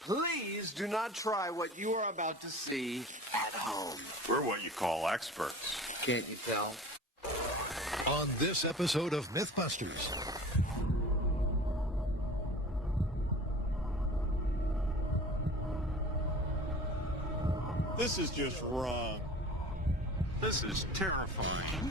Please do not try what you are about to see at home. We're what you call experts. Can't you tell? On this episode of MythBusters. This is just wrong. This is terrifying.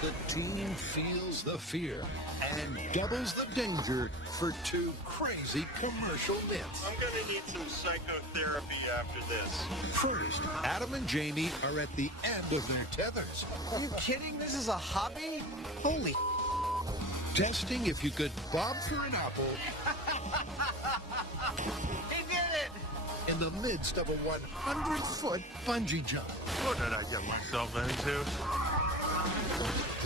The team feels the fear and doubles the danger for two crazy commercial myths. I'm gonna need some psychotherapy after this. First, Adam and Jamie are at the end of their tethers, Are you kidding? This is a hobby? Holy testing if you could bob for an apple He did it! in the midst of a 100-foot bungee jump. What did I get myself into?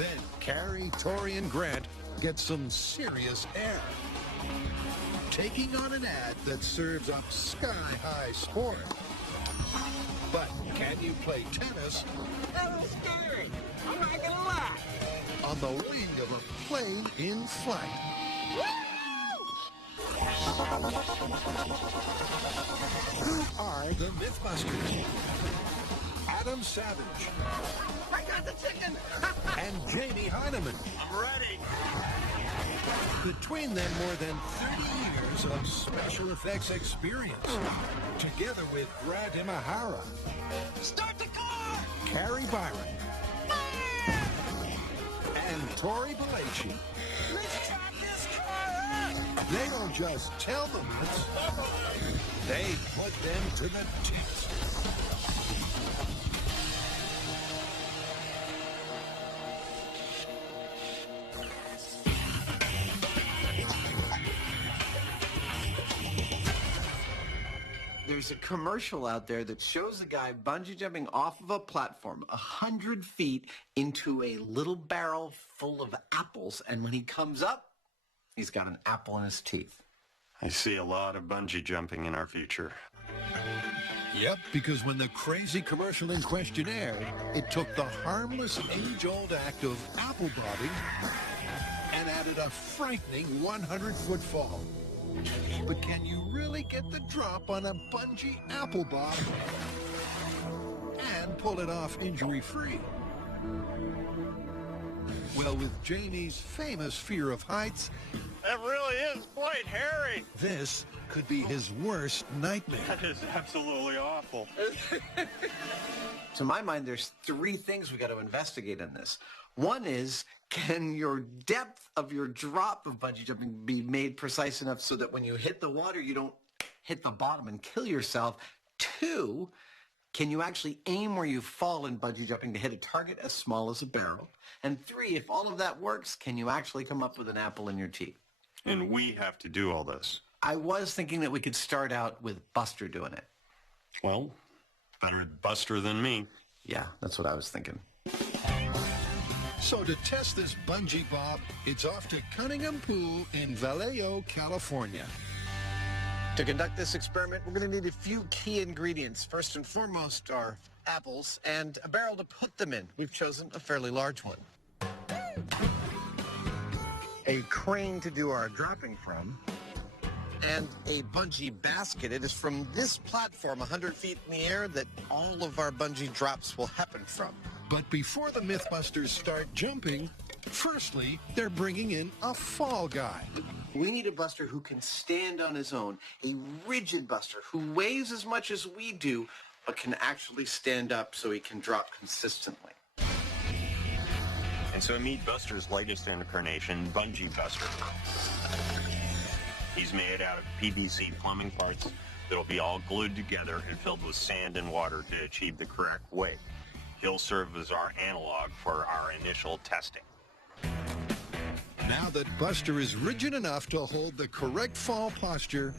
Then Carrie, Tori, and Grant get some serious air, taking on an ad that serves up sky-high sport. But can you play tennis That was scary. I'm not gonna lie. on the wing of a plane in flight? Who are the MythBusters? Adam Savage I got the chicken! and Jamie Heineman. I'm ready. Between them, more than 30 years of special effects experience, together with Brad Imahara, Start the car! Carrie Byron, and Tori Belleci. Let's track this car up! They don't just tell the myths, they put them to the test. There's a commercial out there that shows a guy bungee jumping off of a platform 100 feet into a little barrel full of apples. And when he comes up, he's got an apple in his teeth. I see a lot of bungee jumping in our future. Yep, because when the crazy commercial in question aired, it took the harmless age-old act of apple bobbing and added a frightening 100-foot fall. But can you really get the drop on a bungee apple bob and pull it off injury-free? Well, with Jamie's famous fear of heights, That really is quite hairy. this could be his worst nightmare. That is absolutely awful. To my mind, there's three things we got to investigate in this. One is, can your depth of your drop of bungee jumping be made precise enough so that when you hit the water, you don't hit the bottom and kill yourself? Two, can you actually aim where you fall in bungee jumping to hit a target as small as a barrel? And three, if all of that works, can you actually come up with an apple in your teeth? And we have to do all this. I was thinking that we could start out with Buster doing it. Well, better Buster than me. Yeah, that's what I was thinking. So to test this bungee bob, it's off to Cunningham Pool in Vallejo, California. To conduct this experiment, we're going to need a few key ingredients. First and foremost are apples and a barrel to put them in. We've chosen a fairly large one. A crane to do our dropping from, and a bungee basket. It is from this platform 100 feet in the air that all of our bungee drops will happen from. But before the MythBusters start jumping, firstly, they're bringing in a fall guy. We need a Buster who can stand on his own, a rigid Buster who weighs as much as we do, but can actually stand up so he can drop consistently. And so meet Buster's latest incarnation, Bungee Buster. He's made out of PVC plumbing parts that'll be all glued together and filled with sand and water to achieve the correct weight. He'll serve as our analog for our initial testing. Now that Buster is rigid enough to hold the correct fall posture,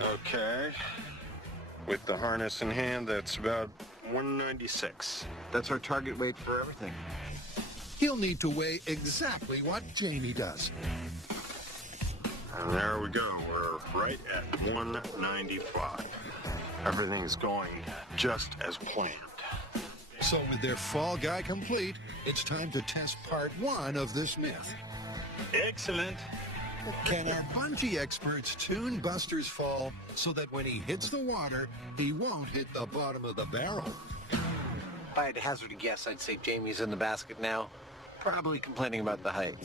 Okay. With the harness in hand, that's about 196. That's our target weight for everything. he'll need to weigh exactly what Jamie does. And there we go. We're right at 195. Everything's going just as planned. So with their fall guy complete, it's time to test part one of this myth. Excellent. Can our bungee experts tune Buster's fall so that when he hits the water, he won't hit the bottom of the barrel? If I had to hazard a guess, I'd say Jamie's in the basket now. Probably complaining about the height.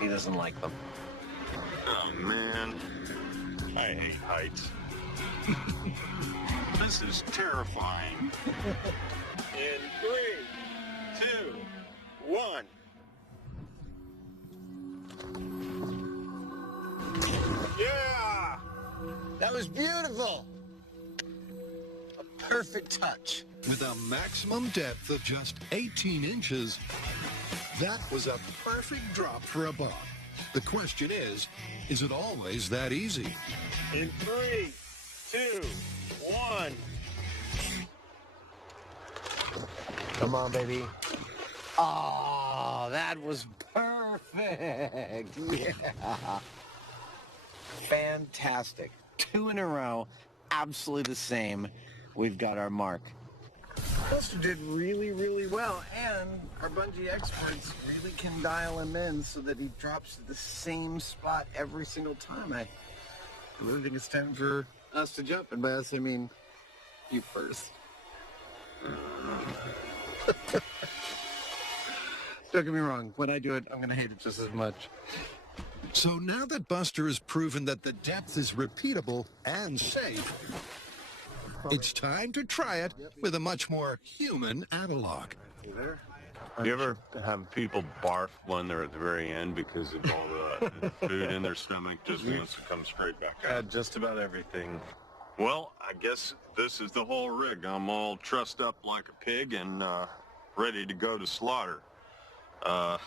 He doesn't like them. Oh, man. I hate heights. This is terrifying. In 3, 2, 1. Yeah! That was beautiful. A perfect touch. With a maximum depth of just 18 inches, that was a perfect drop for a bob. The question is it always that easy? In 3, 2, 1. Come on, baby. Oh, that was perfect. Yeah. Fantastic. 2 in a row. Absolutely the same. We've got our mark. Buster did really, really well, and our bungee experts really can dial him in so that he drops to the same spot every single time. I really think it's time for us to jump, and by us I mean you first. Don't get me wrong, when I do it, I'm going to hate it just as much. So now that Buster has proven that the depth is repeatable and safe, it's time to try it with a much more human analog. You there? You ever have people barf when they're at the very end because of all the food in their stomach just wants to come straight back out? Just about everything. Well, I guess this is the whole rig. I'm all trussed up like a pig and ready to go to slaughter. Or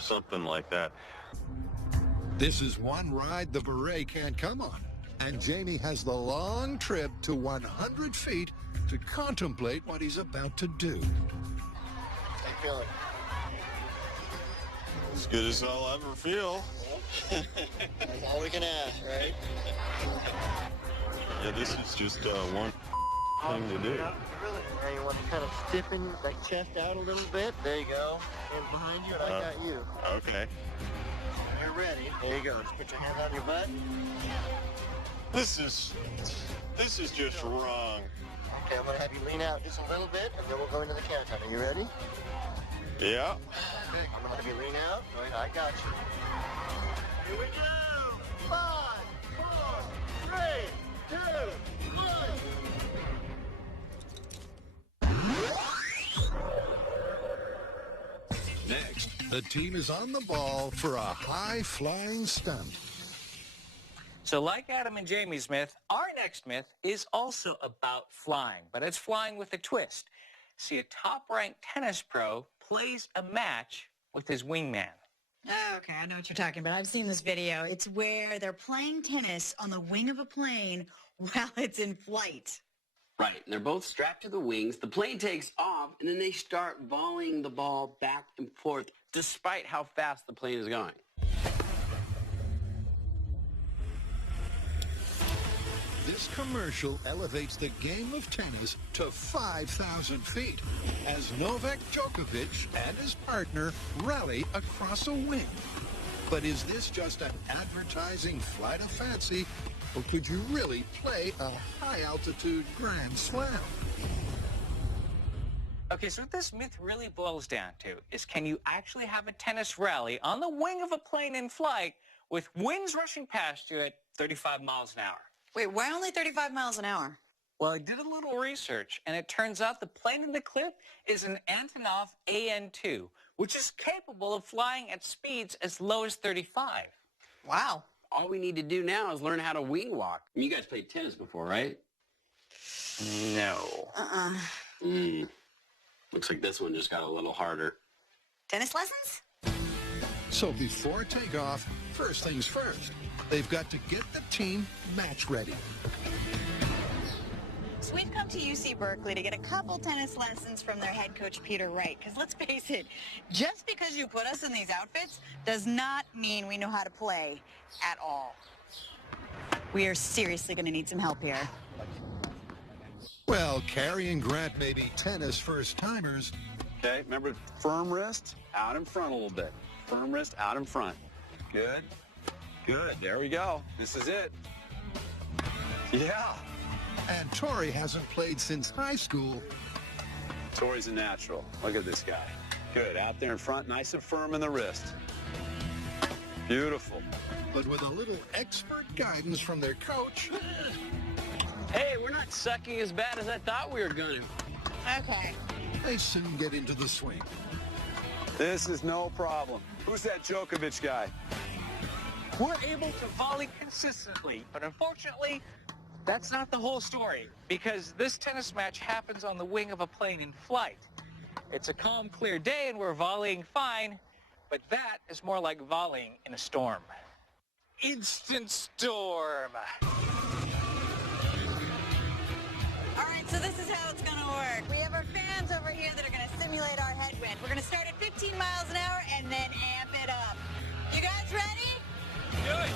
something like that. This is one ride the beret can't come on. And Jamie has the long trip to 100 feet to contemplate what he's about to do. How you feeling? As good as I'll ever feel. That's all we can ask, right? Yeah, this is just one thing to do. Now you want to kind of stiffen that chest out a little bit. There you go. And behind you, and I got you. Okay. You're ready. There you go. Just put your hands on your butt. This is just wrong. Okay, I'm going to have you lean out just a little bit, and then we'll go into the countdown. Are you ready? Yeah. I'm going to have you lean out. Go ahead. I got you. Here we go. 5, 4, 3, 2, 1. Next, the team is on the ball for a high-flying stunt. So like Adam and Jamie's myth, our next myth is also about flying, but it's flying with a twist. See, a top-ranked tennis pro plays a match with his wingman. Oh, okay, I know what you're talking about. I've seen this video. It's where they're playing tennis on the wing of a plane while it's in flight. Right, and they're both strapped to the wings. The plane takes off, and then they start volleying the ball back and forth, despite how fast the plane is going. This commercial elevates the game of tennis to 5,000 feet as Novak Djokovic and his partner rally across a wing. But is this just an advertising flight of fancy, or could you really play a high-altitude Grand Slam? Okay, so what this myth really boils down to is, can you actually have a tennis rally on the wing of a plane in flight with winds rushing past you at 35 miles an hour? Wait, why only 35 miles an hour? Well, I did a little research, and it turns out the plane in the clip is an Antonov AN-2, which is capable of flying at speeds as low as 35. Wow. All we need to do now is learn how to wing walk. You guys played tennis before, right? No. Looks like this one just got a little harder. Tennis lessons? So before takeoff, first things first, they've got to get the team match ready. So we've come to UC Berkeley to get a couple tennis lessons from their head coach, Peter Wright. Because let's face it, just because you put us in these outfits does not mean we know how to play at all. We are seriously going to need some help here. Well, Carrie and Grant may be tennis first-timers, Okay, remember firm wrist, out in front a little bit. Firm wrist, out in front. Good. Good. There we go. This is it. Yeah. And Tori hasn't played since high school. Tori's a natural. Look at this guy. Good. Out there in front, nice and firm in the wrist. Beautiful. But with a little expert guidance from their coach, Hey, we're not sucking as bad as I thought we were going to. Okay. they soon get into the swing. This is no problem. Who's that Djokovic guy? We're able to volley consistently, but unfortunately, that's not the whole story, because this tennis match happens on the wing of a plane in flight. It's a calm, clear day, and we're volleying fine, but that is more like volleying in a storm. Instant storm. All right, so this is how it's going to work. We have our fans over here that are going to simulate our headwind. We're going to start at 15 miles an hour and then amp it up. You guys ready? Good.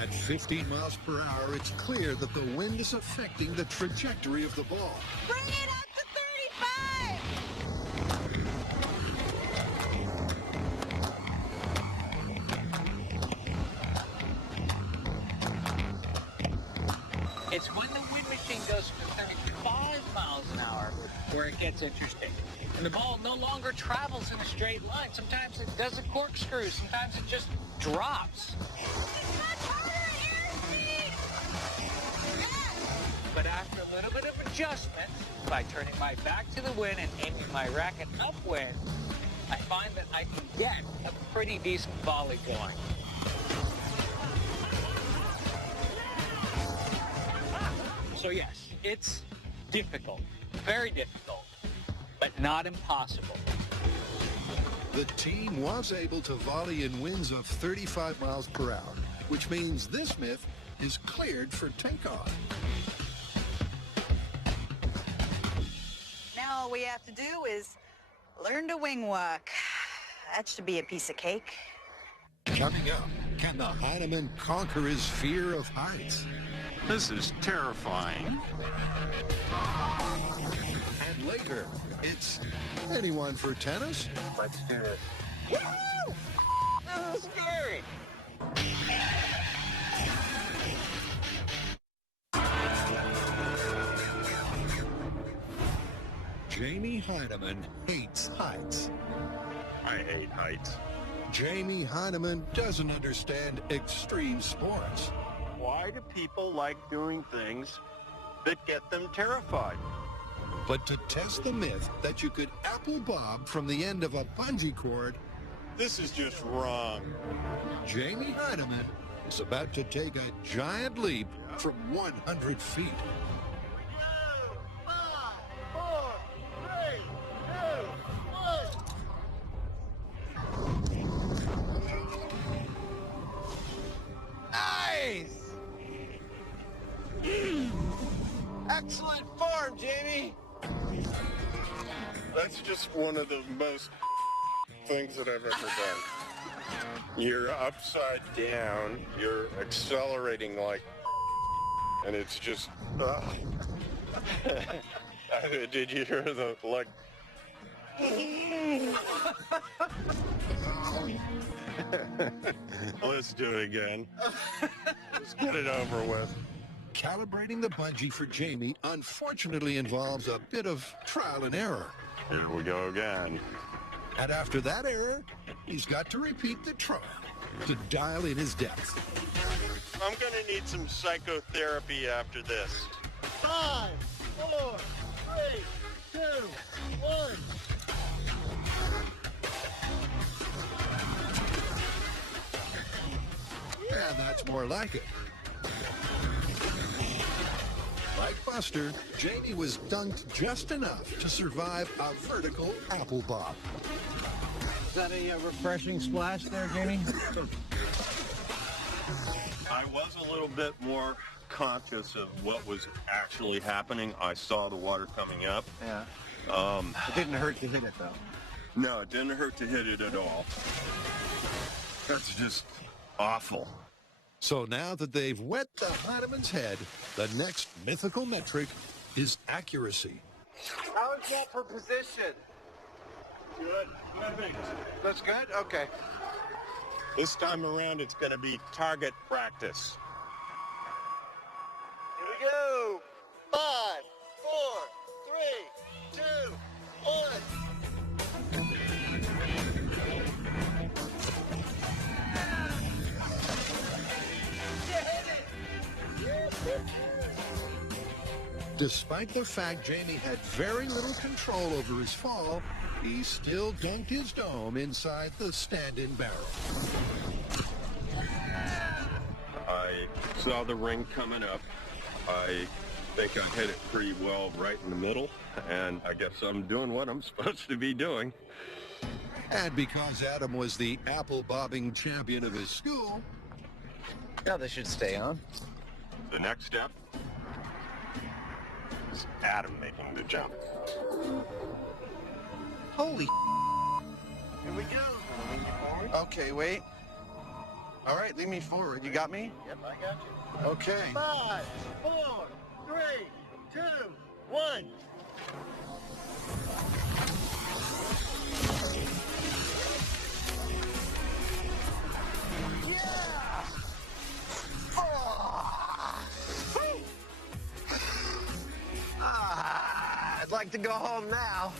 At 15 miles per hour, it's clear that the wind is affecting the trajectory of the ball. Bring it up to 35! It's when the wind machine goes to 35 miles an hour where it gets interesting. And the ball no longer travels in a straight line. Sometimes it does a corkscrew. Sometimes it just drops. But after a little bit of adjustment, by turning my back to the wind and aiming my racket upwind, I find that I can get a pretty decent volley going. So yes, it's difficult, very difficult, but not impossible. The team was able to volley in winds of 35 miles per hour, which means this myth is cleared for takeoff. Now all we have to do is learn to wing walk. That should be a piece of cake. Coming up, can the Heineman conquer his fear of heights? This is terrifying. And later, it's anyone for tennis? Let's do it. Woo! This is scary. Jamie Heineman hates heights. I hate heights. Jamie Heineman doesn't understand extreme sports. Why do people like doing things that get them terrified? But to test the myth that you could apple bob from the end of a bungee cord, This is just wrong. Jamie Heineman is about to take a giant leap from 100 feet. 5, 4, 3, 2, 1. Nice! Excellent form, Jamie. That's just one of the most things that I've ever done. You're upside down, you're accelerating like, and it's just, Did you hear the, like, let's do it again. Let's get it over with. Calibrating the bungee for Jamie unfortunately involves a bit of trial and error. Here we go again. And after that error, he's got to repeat the trial to dial in his depth. I'm gonna need some psychotherapy after this. 5, 4, 3, 2, 1. Yeah, that's more like it. Like Buster, Jamie was dunked just enough to survive a vertical apple bob. Is that a refreshing splash there, Jamie? I was a little bit more conscious of what was actually happening. I saw the water coming up. Yeah. It didn't hurt to hit it, though. No, it didn't hurt to hit it at all. That's just awful. So now that they've wet the Heineman's head, the next mythical metric is accuracy. How is that for position? Good. Perfect. That's good? Okay. This time around, it's going to be target practice. Here we go. 5, 4, 3, 2, 1. Despite the fact Jamie had very little control over his fall, he still dunked his dome inside the stand-in barrel. I saw the ring coming up. I think I hit it pretty well right in the middle, and I guess I'm doing what I'm supposed to be doing. And because Adam was the apple bobbing champion of his school, Now this should stay on. The next step is Adam making the jump. Holy Here we go. Lean you forward. Okay, wait. All right, lead me forward. You got me? Yep, I got you. Okay. 5, 4, 3, 2, 1. Yeah! I'd like to go home now.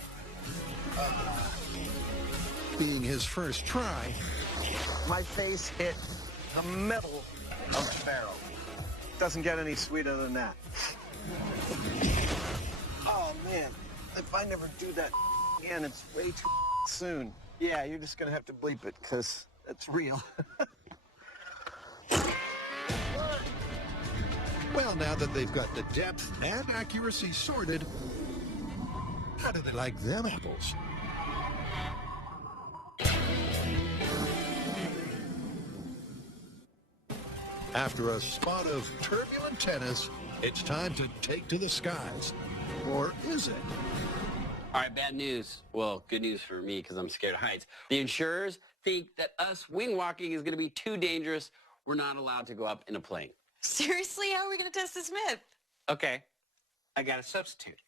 being his first try, My face hit the middle of the barrel. Doesn't get any sweeter than that. Oh, man. If I never do that again, it's way too soon. Yeah, you're just going to have to bleep it because it's real. well, now that they've got the depth and accuracy sorted, how do they like them apples? After a spot of turbulent tennis, it's time to take to the skies. Or is it? All right, bad news. Well, good news for me because I'm scared of heights. The insurers think that us wing walking is going to be too dangerous. We're not allowed to go up in a plane. Seriously, how are we going to test this myth? Okay, I got a substitute.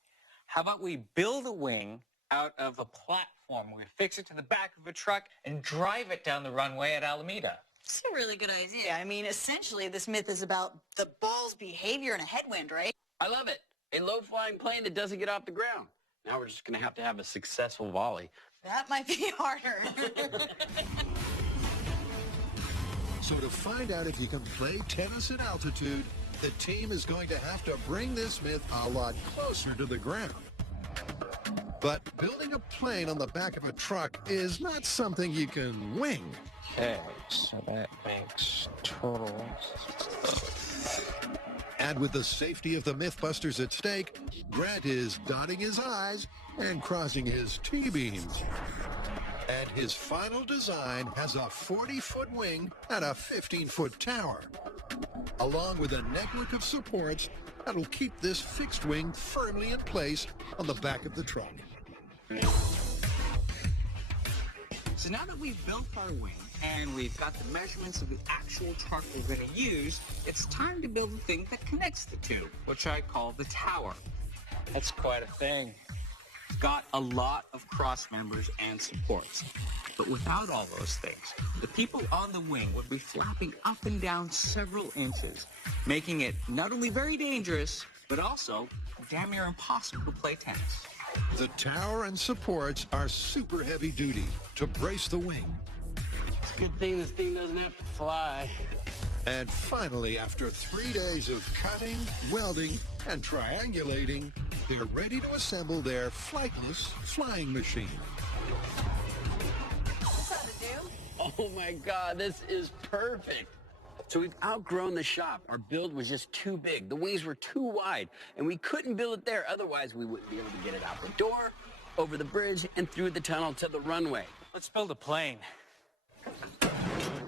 How about we build a wing out of a platform? We fix it to the back of a truck and drive it down the runway at Alameda. It's a really good idea. I mean, essentially, this myth is about the ball's behavior in a headwind, right? I love it. A low-flying plane that doesn't get off the ground. Now we're just going to have a successful volley. That might be harder. So to find out if you can play tennis at altitude, the team is going to have to bring this myth a lot closer to the ground. But building a plane on the back of a truck is not something you can wing. Okay, so that makes total. And with the safety of the MythBusters at stake, Grant is dotting his I's and crossing his T-beams. And his final design has a 40-foot wing and a 15-foot tower, along with a network of supports that'll keep this fixed wing firmly in place on the back of the truck. So now that we've built our wing and we've got the measurements of the actual truck we're going to use, it's time to build the thing that connects the two, which I call the tower. That's quite a thing. It's got a lot of cross members and supports. But without all those things, the people on the wing would be flapping up and down several inches, making it not only very dangerous, but also damn near impossible to play tennis. The tower and supports are super heavy duty to brace the wing. It's a good thing this thing doesn't have to fly. And finally, after 3 days of cutting, welding, and triangulating, they're ready to assemble their flightless flying machine. Oh my God, this is perfect. So we've outgrown the shop. Our build was just too big. The wings were too wide, and we couldn't build it there. Otherwise, we wouldn't be able to get it out the door, over the bridge, and through the tunnel to the runway. Let's build a plane.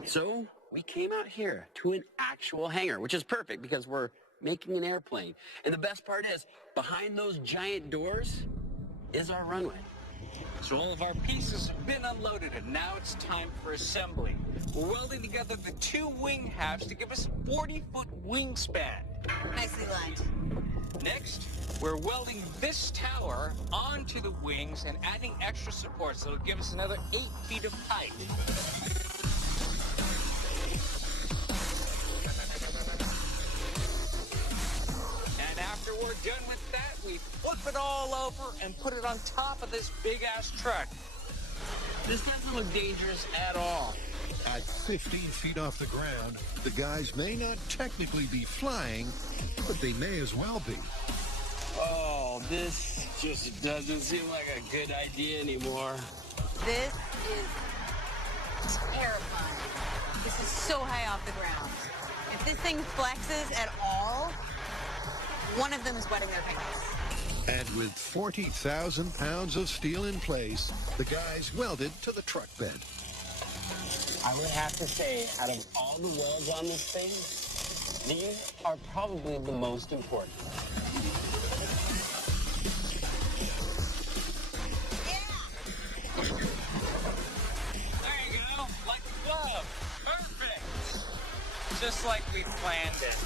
So we came out here to an actual hangar, which is perfect because we're making an airplane. And the best part is, behind those giant doors is our runway. So all of our pieces have been unloaded, and now it's time for assembly. We're welding together the two wing halves to give us a 40-foot wingspan. Nicely lined. Next, we're welding this tower onto the wings and adding extra supports that'll give us another 8 feet of height. done with that, we flip it all over and put it on top of this big-ass truck. This doesn't look dangerous at all. At 15 feet off the ground, the guys may not technically be flying, but they may as well be. Oh, this just doesn't seem like a good idea anymore. This is terrifying. This is so high off the ground. If this thing flexes at all, one of them is wetting their pants. And with 40,000 pounds of steel in place, the guys welded to the truck bed. I would have to say, out of all the welds on this thing, these are probably the most important. There you go, like a glove. Perfect. Just like we planned it.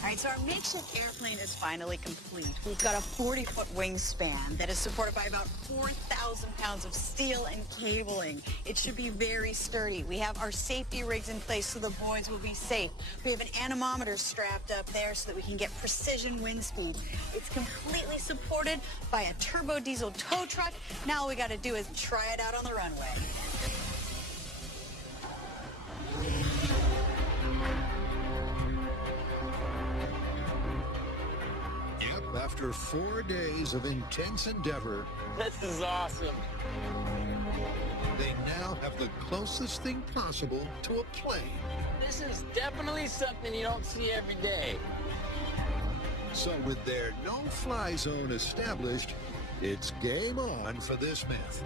All right, so our makeshift airplane is finally complete. We've got a 40-foot wingspan that is supported by about 4,000 pounds of steel and cabling. It should be very sturdy. We have our safety rigs in place so the boys will be safe. We have an anemometer strapped up there so that we can get precision wind speed. It's completely supported by a turbo diesel tow truck. Now all we got to do is try it out on the runway. After 4 days of intense endeavor, This is awesome. they now have the closest thing possible to a plane. This is definitely something you don't see every day. So with their no-fly zone established, it's game on for this myth.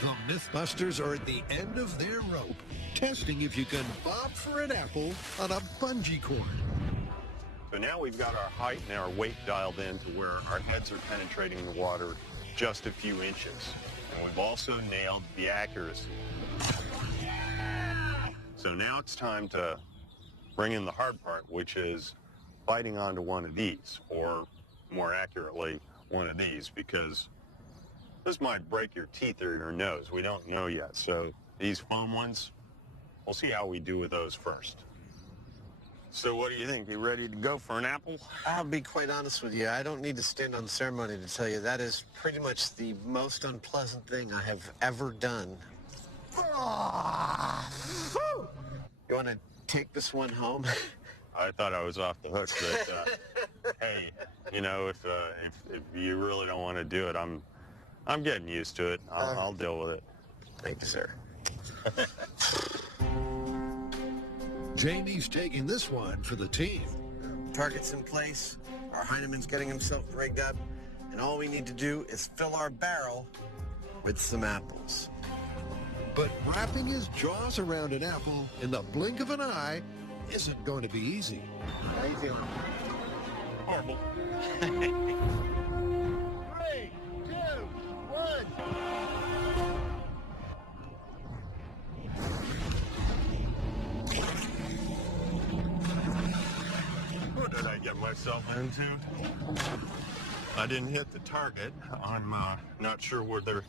The MythBusters are at the end of their rope, testing if you can bob for an apple on a bungee cord. So now we've got our height and our weight dialed in to where our heads are penetrating the water just a few inches. And we've also nailed the accuracy. So now it's time to bring in the hard part, which is biting onto one of these, or more accurately, one of these, because this might break your teeth or your nose. We don't know yet. So these foam ones, we'll see how we do with those first. So what do you think? You ready to go for an apple? I'll be quite honest with you. I don't need to stand on ceremony to tell you that is pretty much the most unpleasant thing I have ever done. You want to take this one home? I thought I was off the hook, but hey, you know, if you really don't want to do it, I'm getting used to it. I'll deal with it. Thank you, sir. Jamie's taking this one for the team. Target's in place. Our Heineman's getting himself rigged up. And all we need to do is fill our barrel with some apples. But wrapping his jaws around an apple in the blink of an eye isn't going to be easy. How you feeling? Horrible. 3, 2, 1. What did I get myself into? I didn't hit the target. I'm not sure whether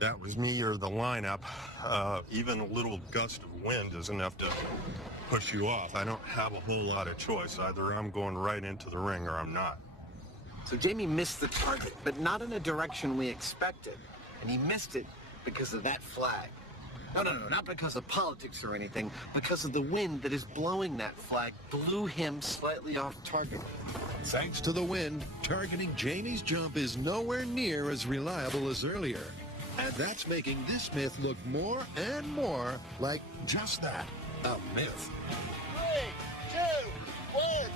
that was me or the lineup. Even a little gust of wind is enough to push you off. I don't have a whole lot of choice. Either I'm going right into the ring or I'm not. So Jamie missed the target, but not in a direction we expected. And he missed it because of that flag. No, not because of politics or anything. Because of the wind that is blowing that flag blew him slightly off target. Thanks to the wind, targeting Jamie's jump is nowhere near as reliable as earlier. And that's making this myth look more and more like just that, a myth. 3, 2, 1.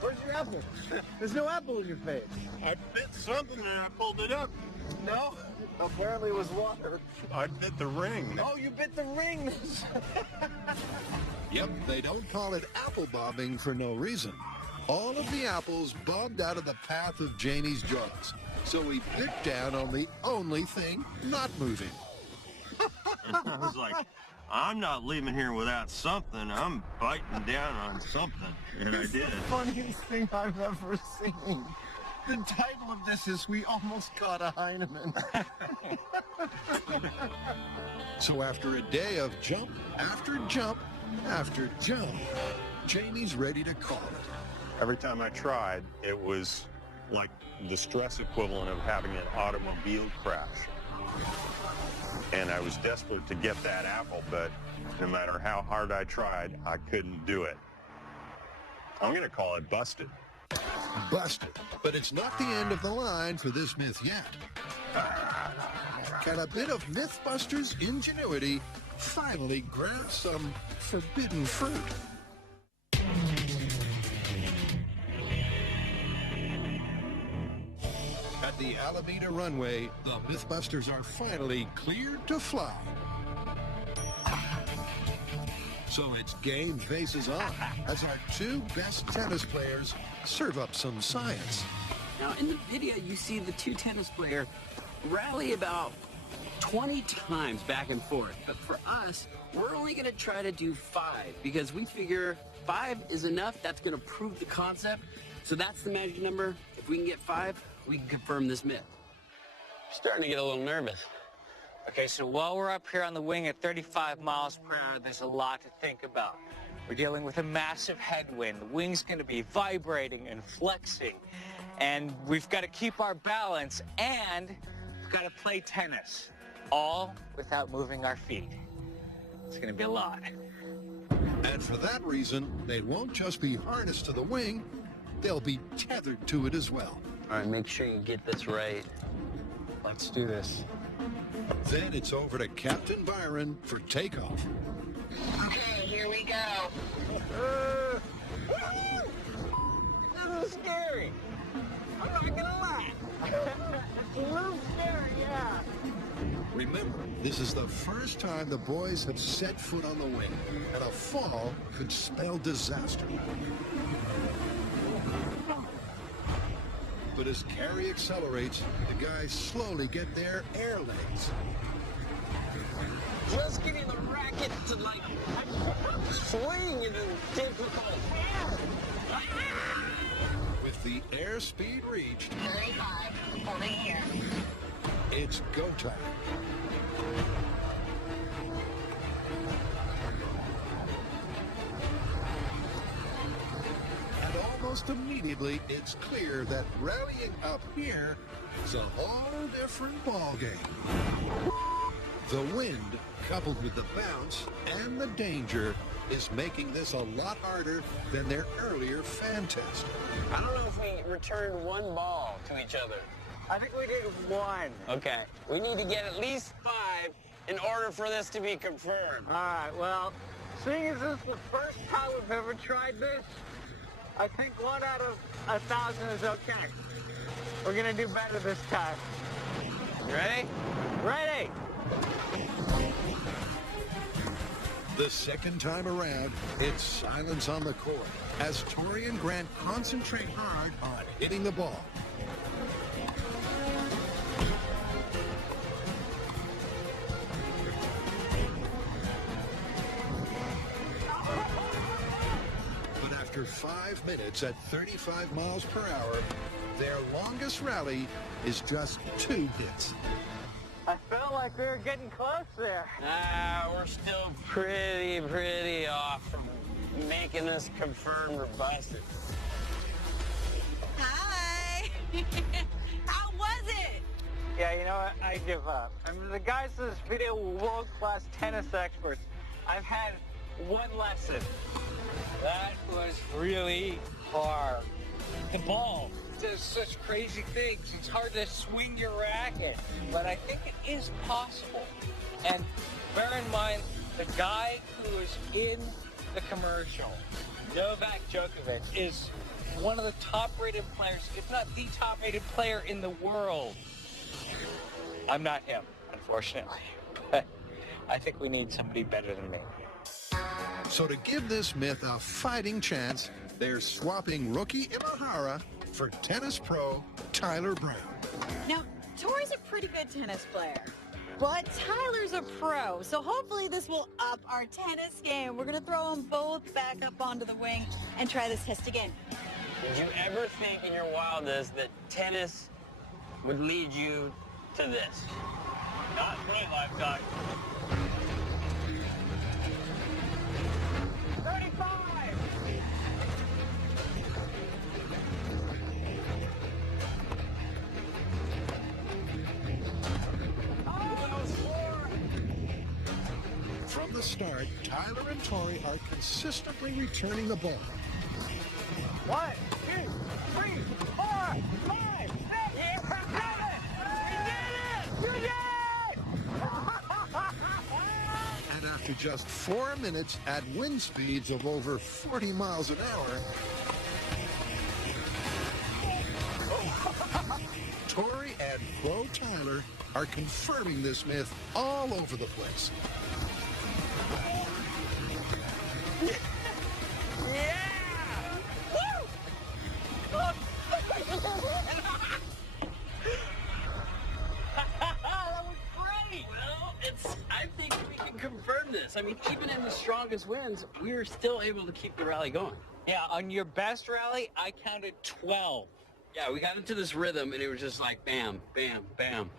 Where's your apple? There's no apple in your face. I bit something and I pulled it up. No, apparently it was water. I bit the ring. Oh, you bit the ring. Yep, they don't call it apple bobbing for no reason. All of the apples bobbed out of the path of Jamie's jaws. So he bit down on the only thing not moving. I was like, I'm not leaving here without something. I'm biting down on something. And I did. The funniest thing I've ever seen. The title of this is We Almost Caught a Heineman. So after a day of jump after jump after jump, Jamie's ready to call it. Every time I tried, it was like the stress equivalent of having an automobile crash. And I was desperate to get that apple, but no matter how hard I tried, I couldn't do it. I'm going to call it busted. Busted. But it's not the end of the line for this myth yet. Can a bit of MythBusters ingenuity finally grant some forbidden fruit? At the Alameda runway, the MythBusters are finally cleared to fly. So it's game faces on as our two best tennis players serve up some science. Now, in the video, you see the two tennis players rally about 20 times back and forth. But for us, we're only going to try to do 5 because we figure 5 is enough. That's going to prove the concept. So that's the magic number. If we can get 5, we can confirm this myth. Starting to get a little nervous. Okay, so while we're up here on the wing at 35 miles per hour, there's a lot to think about. We're dealing with a massive headwind. The wing's going to be vibrating and flexing. And we've got to keep our balance, and we've got to play tennis, all without moving our feet. It's going to be a lot. And for that reason, they won't just be harnessed to the wing, they'll be tethered to it as well. All right, make sure you get this right. Let's do this. Then it's over to Captain Byron for takeoff. Okay, here we go. This is scary. I'm not gonna lie. It's a little scary, yeah. Remember, this is the first time the boys have set foot on the wing, and a fall could spell disaster. But as Carrie accelerates, the guys slowly get their air legs. Just getting the racket to, like, swing is difficult. With the airspeed reached, 35, holding here. it's go time. And almost immediately, it's clear that rallying up here is a whole different ballgame. The wind, coupled with the bounce and the danger, is making this a lot harder than their earlier fan test. I don't know if we returned 1 ball to each other. I think we did 1. Okay, we need to get at least 5 in order for this to be confirmed. All right, well, seeing as this is the first time we've ever tried this, I think 1 out of 1,000 is okay. We're gonna do better this time. Ready? Ready! The second time around, it's silence on the court as Tori and Grant concentrate hard on hitting the ball. But after 5 minutes at 35 miles per hour, their longest rally is just 2 hits. I felt like we were getting close there. We're still pretty off from making this confirmed or busted. Hi. How was it? Yeah, you know what? I give up. I mean, the guys in this video were world-class tennis experts. I've had 1 lesson. That was really hard. The ball does such crazy things. It's hard to swing your racket, but I think it is possible. And bear in mind, the guy who is in the commercial, Novak Djokovic, is one of the top-rated players, if not the top-rated player in the world. I'm not him, unfortunately, but I think we need somebody better than me. So to give this myth a fighting chance, they're swapping rookie Imahara for tennis pro Tyler Brown. Now, Tori's a pretty good tennis player, But Tyler's a pro, so hopefully this will up our tennis game. We're going to throw them both back up onto the wing and try this test again. Did you ever think in your wildest that tennis would lead you to this? Not in my lifetime. 35! From the start, Tyler and Tori are consistently returning the ball. 1, 2, 3, 4, 5, 6, 7! We did it! We did it! And after just 4 minutes at wind speeds of over 40 miles an hour, Tori and Pro Tyler are confirming this myth all over the place. Yeah! Woo! Oh, that was great! Well, I think we can confirm this. I mean, even in the strongest winds, we were still able to keep the rally going. Yeah, on your best rally, I counted 12. Yeah, we got into this rhythm, and it was just like bam, bam, bam.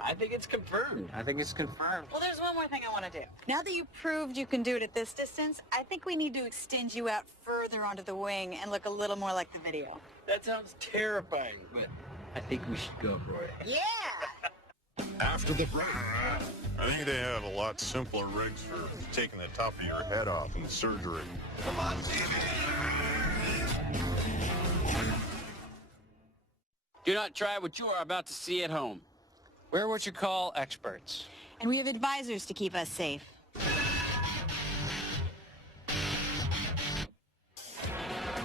I think it's confirmed. I think it's confirmed. Well, there's one more thing I want to do. Now that you proved you can do it at this distance, I think we need to extend you out further onto the wing and look a little more like the video. That sounds terrifying, but I think we should go for it. Yeah! After the break, I think they have a lot simpler rigs for taking the top of your head off in surgery. Come on, Do not try what you are about to see at home. We're what you call experts. And we have advisors to keep us safe.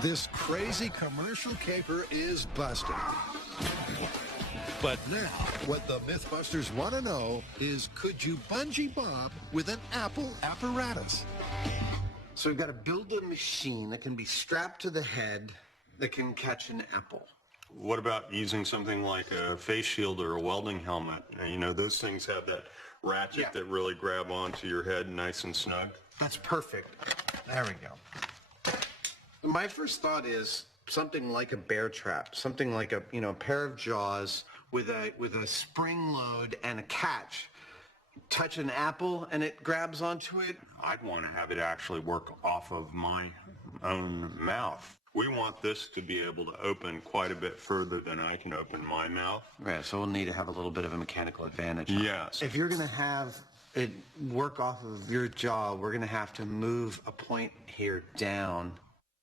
this crazy commercial caper is busted. But now, what the MythBusters want to know is, could you bungee bob with an Apple apparatus? So we've got to build a machine that can be strapped to the head that can catch an apple. What about using something like a face shield or a welding helmet? You know, those things have that ratchet that really grab onto your head nice and snug. That's perfect. There we go. My first thought is something like a bear trap, something like a pair of jaws with a spring load and a catch. Touch an apple and it grabs onto it. I'd want to have it actually work off of my own mouth. We want this to be able to open quite a bit further than I can open my mouth. Right, so we'll need to have a little bit of a mechanical advantage. Yes. If you're going to have it work off of your jaw, we're going to have to move a point here down.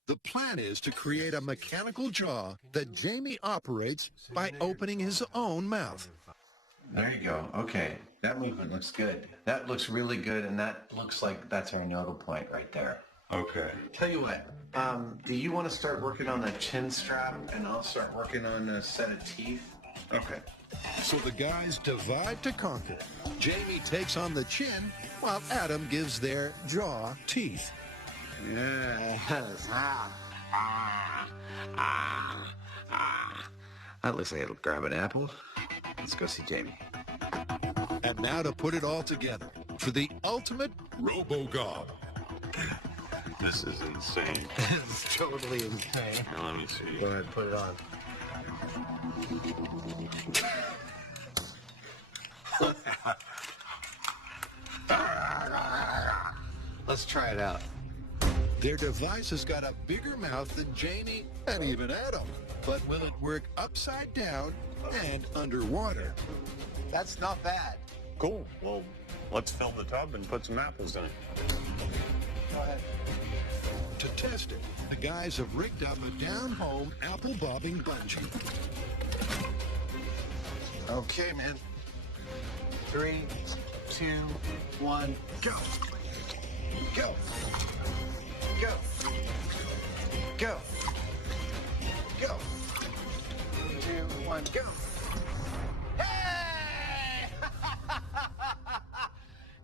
The plan is to create a mechanical jaw that Jamie operates by opening his own mouth. There you go. Okay. That movement looks good. That looks really good, and that looks like that's our nodal point right there. Okay. Tell you what, do you want to start working on a chin strap, and I'll start working on a set of teeth? Okay. So the guys divide to conquer. Jamie takes on the chin, while Adam gives their jaw teeth. Yes. That looks like it'll grab an apple. Let's go see Jamie. And now to put it all together for the ultimate robo-gob. This is insane. It's totally insane. Now let me see. Go ahead, put it on. Let's try it out. Their device has got a bigger mouth than Jamie and even Adam. But will it work upside down and underwater? That's not bad. Cool. Well, let's fill the tub and put some apples in it. Go ahead. To test it, the guys have rigged up a down-home apple bobbing bungee. Okay, man. 3, 2, 1, go. Go. Go. Go. Go. 2, 1, go. Hey!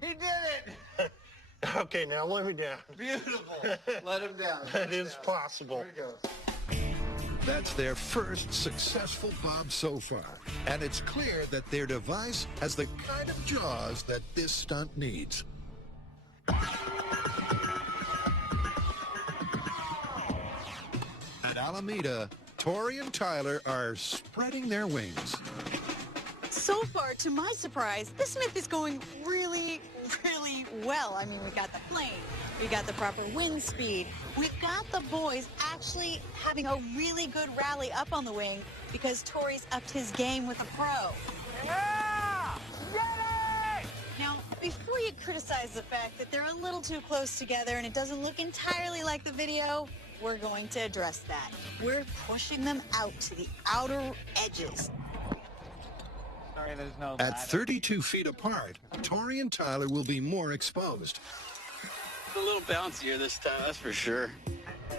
He did it! Okay, now let me down. Beautiful. Let him down. That is possible. There he goes. That's their first successful bob so far. And it's clear that their device has the kind of jaws that this stunt needs. At Alameda, Tori and Tyler are spreading their wings. So far, to my surprise, this myth is going really, really well. I mean, we got the plane, we got the proper wind speed, we've got the boys actually having a really good rally up on the wing because Tori's upped his game with a pro. Yeah! Get it! Now, before you criticize the fact that they're a little too close together and it doesn't look entirely like the video, we're going to address that. We're pushing them out to the outer edges. Sorry, there's no At ladder. 32 feet apart, Tori and Tyler will be more exposed. It's a little bouncier this time, that's for sure.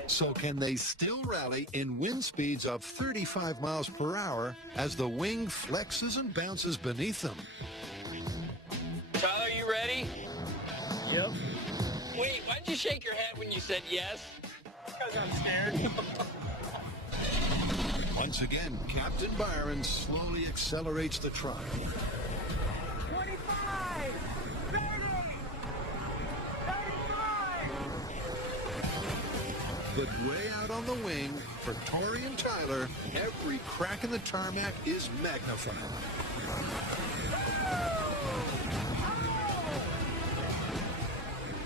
So can they still rally in wind speeds of 35 miles per hour as the wing flexes and bounces beneath them? Tyler, you ready? Yep. Wait, why'd you shake your head when you said yes? Because I'm scared. Once again, Captain Byron slowly accelerates the truck. 25! 30! 35! But way out on the wing, for Tori and Tyler, every crack in the tarmac is magnified.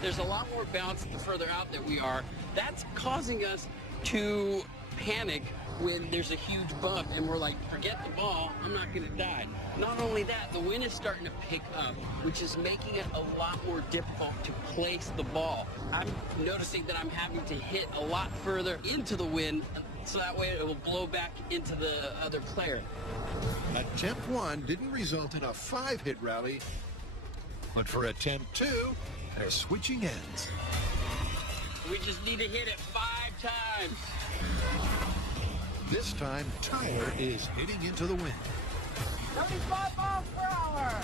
There's a lot more bounce the further out that we are. That's causing us to panic when there's a huge bump and we're like, forget the ball, I'm not gonna die. Not only that, the wind is starting to pick up, which is making it a lot more difficult to place the ball. I'm noticing that I'm having to hit a lot further into the wind so that way it will blow back into the other player. Attempt 1 didn't result in a 5-hit rally, but for attempt 2, they're switching ends. We just need to hit it 5 times. This time, Tyler is hitting into the wind. 35 miles per hour!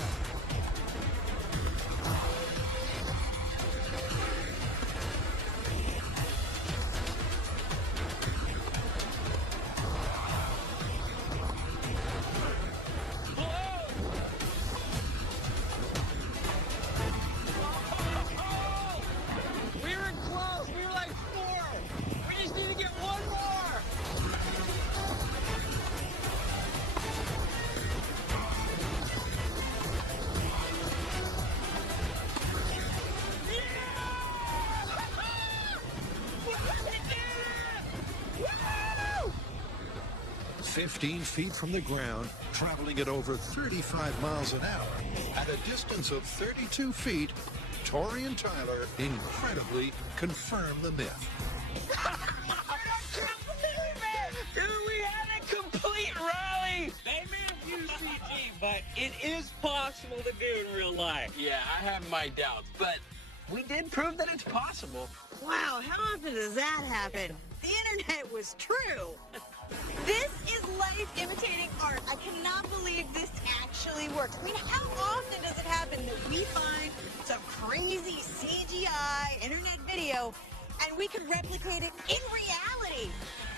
We were close. We were like 4. We just need to get one more. Woo! 15 feet from the ground, traveling at over 35 miles an hour. At a distance of 32 feet, Tori and Tyler incredibly confirm the myth. Dude, we had a complete rally. They made a few CG, but it is possible to do in real life. Yeah, I have my doubts, but we did prove that it's possible. Wow, how often does that happen? The internet was true. This is life imitating art. I cannot believe this actually works. I mean, how often does it happen that we find some crazy CGI internet video and we can replicate it in reality?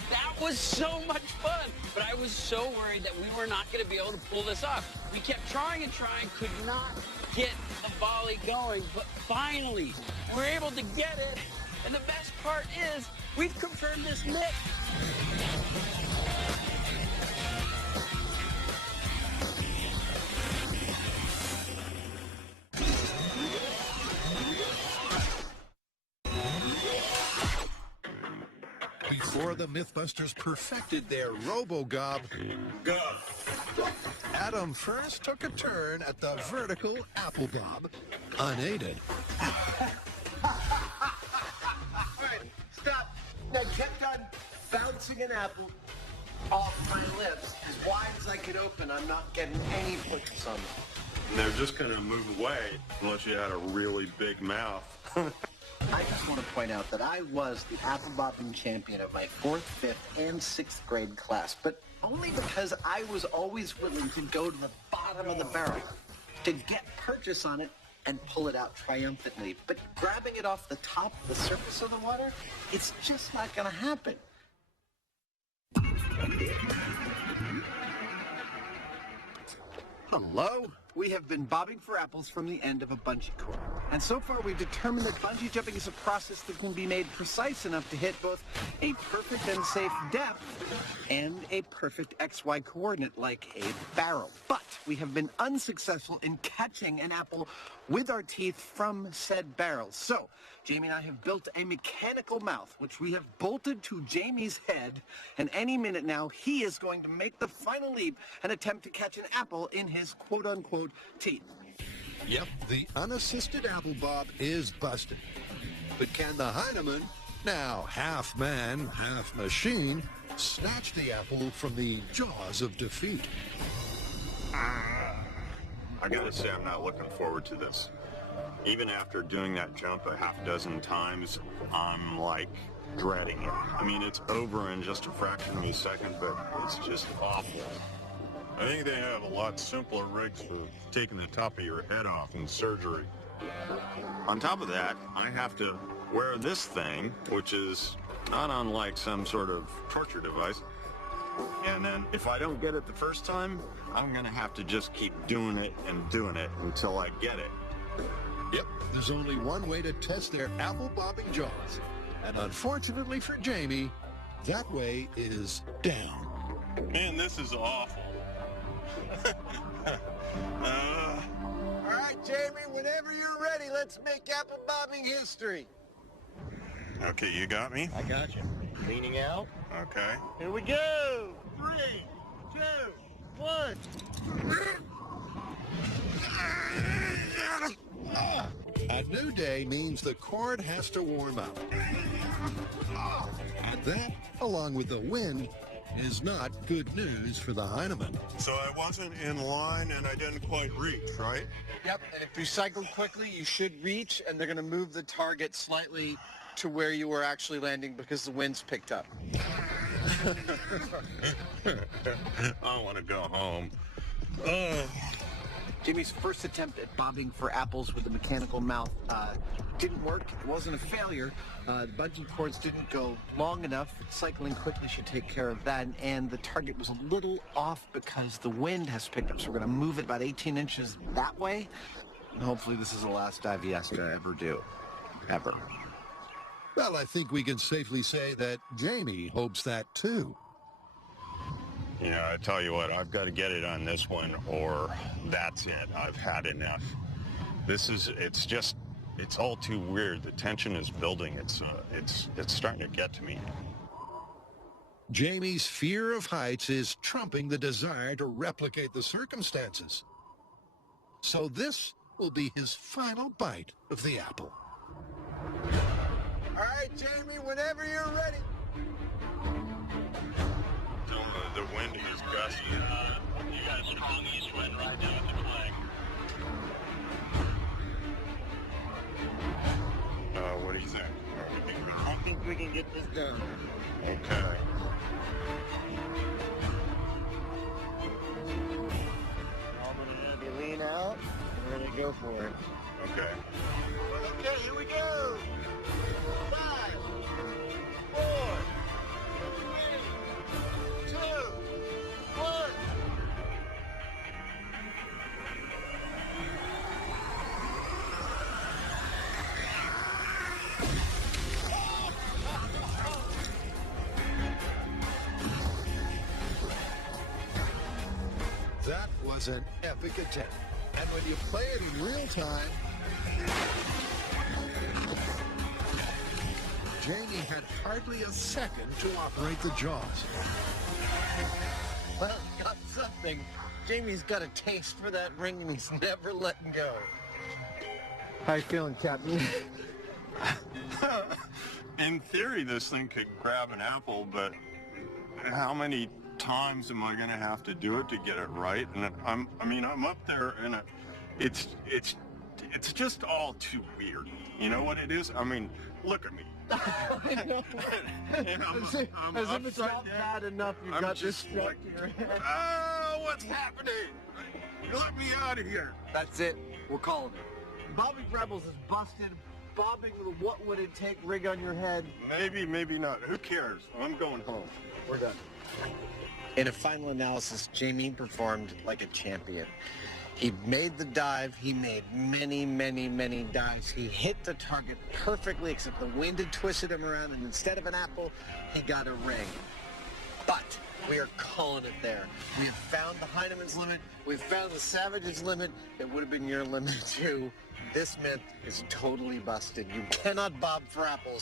That was so much fun, but I was so worried that we were not going to be able to pull this off. We kept trying and trying, could not get the volley going, but finally, we're able to get it. And the best part is, we've confirmed this myth. Before the MythBusters perfected their robo-gob, Adam first took a turn at the vertical apple gob, unaided. All right, stop. Now kept on bouncing an apple off my lips as wide as I could open. I'm not getting any push on them. And they're just going to move away unless you had a really big mouth. I just want to point out that I was the apple bobbing champion of my 4th, 5th, and 6th grade class, but only because I was always willing to go to the bottom of the barrel to get purchase on it and pull it out triumphantly. But grabbing it off the top of the surface of the water, it's just not going to happen. Hello? We have been bobbing for apples from the end of a bungee cord. And so far we've determined that bungee jumping is a process that can be made precise enough to hit both a perfect and safe depth and a perfect XY coordinate like a barrel. But we have been unsuccessful in catching an apple with our teeth from said barrel. So Jamie and I have built a mechanical mouth, which we have bolted to Jamie's head, and any minute now, he is going to make the final leap and attempt to catch an apple in his quote-unquote teeth. Yep, the unassisted apple bob is busted. But can the Heineman, now half man, half machine, snatch the apple from the jaws of defeat? I gotta say, I'm not looking forward to this. Even after doing that jump a half dozen times, I'm like dreading it. I mean, it's over in just a fraction of a second, but it's just awful. I think they have a lot simpler rigs for Taking the top of your head off in surgery. On top of that, I have to wear this thing, which is not unlike some sort of torture device. And then if I don't get it the first time, I'm gonna have to just keep doing it until I get it. Yep, there's only one way to test their apple bobbing jaws. And unfortunately for Jamie, that way is down. Man, this is awful. All right, Jamie, whenever you're ready, let's make apple bobbing history. Okay, you got me? I got you. Leaning out. Okay. Here we go. 3, 2, 1. A new day means the cord has to warm up. And that, along with the wind, is not good news for the Heineman. So I wasn't in line and I didn't quite reach, right? Yep, and if you cycle quickly, you should reach, and they're going to move the target slightly to where you were actually landing because the wind's picked up. I want to go home. Jamie's first attempt at bobbing for apples with a mechanical mouth didn't work. It wasn't a failure. The bungee cords didn't go long enough. Cycling quickly should take care of that. And the target was a little off because the wind has picked up. So we're going to move it about 18 inches that way. And hopefully this is the last dive he has to ever do. Ever. Well, I think we can safely say that Jamie hopes that too. Yeah, I tell you what, I've got to get it on this one, or that's it. I've had enough. It's all too weird. The tension is building. It's starting to get to me. Jamie's fear of heights is trumping the desire to replicate the circumstances. So this will be his final bite of the apple. All right, Jamie, whenever you're ready. The wind is gusty. You got a strong east wind right now at the flag. What do you think? I think we can get this done. Okay. I'm going to have you lean out and we're going to go for it. Okay. Okay, here we go. 5, 4, 3, 2, 1. That was an epic attempt. And when you play it in real time, Jamie had hardly a second to operate the jaws. Well, got something. Jamie's got a taste for that ring and he's never letting go. How you feeling, Captain? In theory, this thing could grab an apple, but how many times am I going to have to do it to get it right? And I'm up there, and it's just all too weird. You know what it is? I mean, look at me. I know. I'm As if it's upside not down. bad enough you've I'm got this just stuck like, in your head. oh, what's happening? Let me out of here. That's it. We're calling it. Bobbing for apples is busted. Bobbing with a what would it take rig on your head. Maybe not. Who cares? I'm going home. We're done. In a final analysis, Jamie performed like a champion. He made the dive. He made many, many, many dives. He hit the target perfectly, except the wind had twisted him around, and instead of an apple, he got a ring. But we are calling it there. We have found the Heineman's limit. We've found the Savage's limit. It would have been your limit too. This myth is totally busted. You cannot bob for apples.